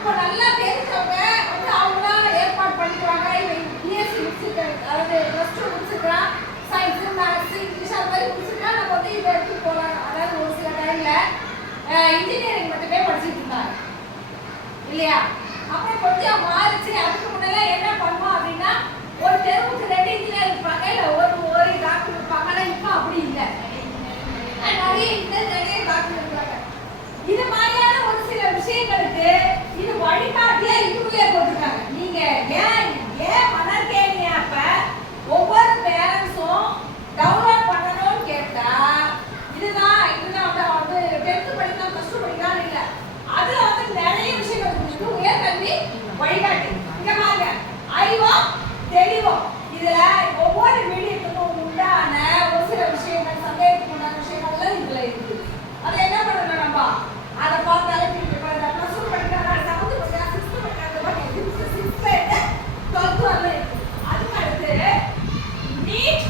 இப்போ நல்லா தெரிஞ்சவங்க வந்து அவங்களாம் ஏற்பாடு பண்ணிக்கிறாங்க. பிஎஸ்சி முடிச்சிருக்காங்க, அதாவது ப்ளஸ் டூ முடிச்சிருக்கிறான், சயின்ஸு மேத்ஸு இங்கிலீஷ் அது மாதிரி முடிச்சிருக்கா, நம்ம வந்து இதை எடுத்துட்டு போகலாம். அதாவது ஒரு சில டைம்ல இன்ஜினியரிங் மட்டுமே படிச்சுட்டு இருந்தாங்க இல்லையா? அப்புறம் கொஞ்சம் மாறிச்சு. அதுக்கு முன்னெல்லாம் என்ன பண்ணுவோம் அப்படின்னா, ஒரு தெருவுக்கு 2 இன்ஜினியர் இருப்பாங்க, இல்லை ஒரு டாக்டர் இருப்பாங்க. ஆனால் இப்போ அப்படி இல்லை, நிறைய டாக்டர் இருக்காங்க. இது மாதிரியான ஒரு சில விஷயங்களுக்கு இது வழிகாட்டியா இதுக்குள்ளே போட்டுருக்காங்க. நீங்க ஏன் மணற்கேணி அப்ப ஒவ்வொரு பேரண்ட்ஸும் டவுன்லோட் பண்ணணும்னு கேட்டா இதுதான் வந்து 10th படிக்கலாம் +2 படிக்கலாம் இல்ல, அதுல வந்து நிறைய விஷயங்கள் இருக்கு. உயர்கல்வி வழிகாட்டி இங்க பாருங்க, அறிவோம் தெளிவோம். இதுல ஒவ்வொரு மீடியத்துக்கும் உண்டான ஒரு சில விஷயங்கள், சந்தேகத்துக்கு உண்டான விஷயங்கள்லாம் இதுல இருக்கு. அதை என்ன பண்ணணும், நம்ம அதை பார்த்தாலே +2 படிக்கிறாங்க, 7th படிக்கிறாங்க, 6th படிக்கிறாங்க, 6th 12th வரல இருக்கு. அதுக்கு அடுத்து நீட்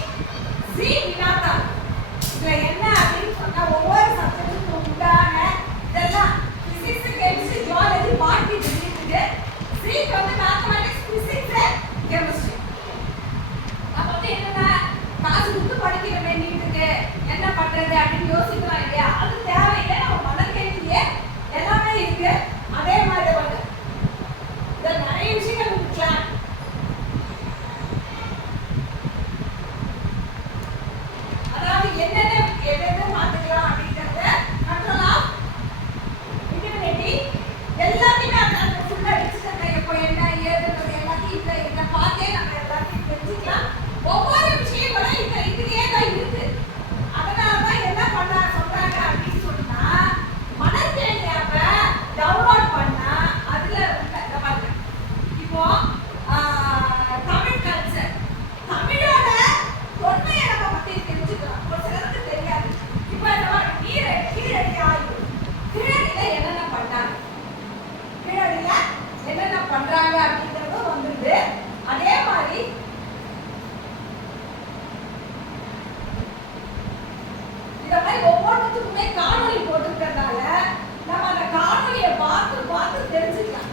சி வினாத்தாள். இதுல என்ன அப்படின்னு சொன்னா ஒவ்வொரு சப்ஜெக்ட்டுக்கும் உண்டான இதெல்லாம் பிசிக்ஸ், கெமிஸ்ட்ரி, ஜுவாலஜி, பாட்னி இருக்குது. சிக்கு வந்து மேத்தமேட்டிக்ஸ், பிசிக்ஸ், கெமிஸ்ட்ரி. அப்ப வந்து என்னன்னா காசு கொடுத்து படிக்கிறமே நீட்டுக்கு என்ன பண்றது அப்படின்னு யோசிக்கலாம் இல்லையா? அது தேவையில்லை. நம்ம மனக்கேட்டியே எல்லாமே இருக்கு. அதே மாதிரி வந்து இதுல நிறைய விஷயங்கள் இருக்கலாம். அதாவது என்னென்ன எதை பார்த்துக்கலாம் அப்படிங்கறத கண்ட்ரோல் ஆஃப் இம்யூனிட்டி எல்லாத்தையுமே அந்த ஃபுல்லா டிஸ்கஸ் எப்போ என்ன ஏதுன்றது எல்லாத்தையும் இதை பார்த்தே நம்ம எல்லாத்தையும் தெரிஞ்சுக்கலாம். ஒவ்வொரு விஷயங்களும் இதுலயே தான் இருக்கு. அதனாலதான் என்ன பண்ண சொல்றாங்க அப்படின்னு சொன்னா, மனக்கேணி ஆப்பை டவுன்லோட் பண்ணா அதுல பாருங்க, இப்போ தமிழ் கல்ச்சர், தமிழோட தொன்மையை நம்ம பத்தி தெரிஞ்சுக்கலாம். ஒரு சிலருக்கு தெரியாது. இப்போ நம்ம கீழடி ஆய்வு, கீழடியில என்னென்ன பண்ணாங்க, கீழடியில என்னென்ன பண்றாங்க அப்படிங்கறதும் வந்துருது. அதே மாதிரி இந்த மாதிரி ஒவ்வொன்றுத்துக்குமே காணொலி போட்டுக்கிறதால நம்ம அந்த காணொலியை பார்த்து தெரிஞ்சுக்கலாம்.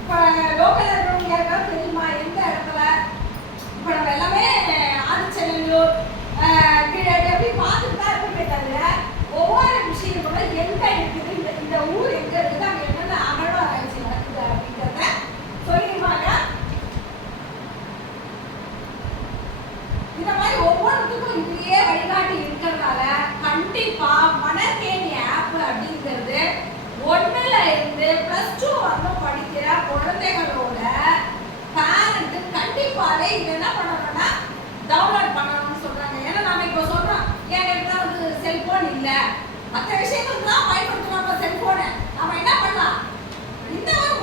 இப்போ லோக்கல் இருக்கிறவங்க யாருக்காவது தெரியுமா எந்த இடத்துல? இப்போ நம்ம எல்லாமே ஆதிச்சநல்லூர், கீழடி அப்படி பார்த்துட்டு தான் இருக்குமே தவிர ஒவ்வொரு விஷயங்களும் எங்க இருக்குது, இந்த ஊர் எங்க இருக்குது, அங்கே என்னென்ன அகழ்வாராய்ச்சி நடக்குது அப்படிங்கிறத சொல்லிடுவாங்க. இந்த மாதிரி ஒவ்வொன்றுத்துக்கும் இப்படியே வழிகாட்டி இருக்கிறதுனால கண்டிப்பா மனக்கேணி ஆப் அப்படிங்கிறது 1ல இருந்து +2 வரலும் படிக்கிற குழந்தைகளோட பேரண்ட் கண்டிப்பாவே இது என்ன பண்ணணும்னா டவுன்லோட் பண்ணணும்னு சொல்றாங்க. ஏன்னா நாம இப்போ சொல்றோம், என்கிட்ட வந்து செல்போன் இல்லை, மற்ற விஷயங்களுக்கு தான் பயன்படுத்துறோம் செல்போனை. நம்ம என்ன பண்ணலாம், இந்த ஒரு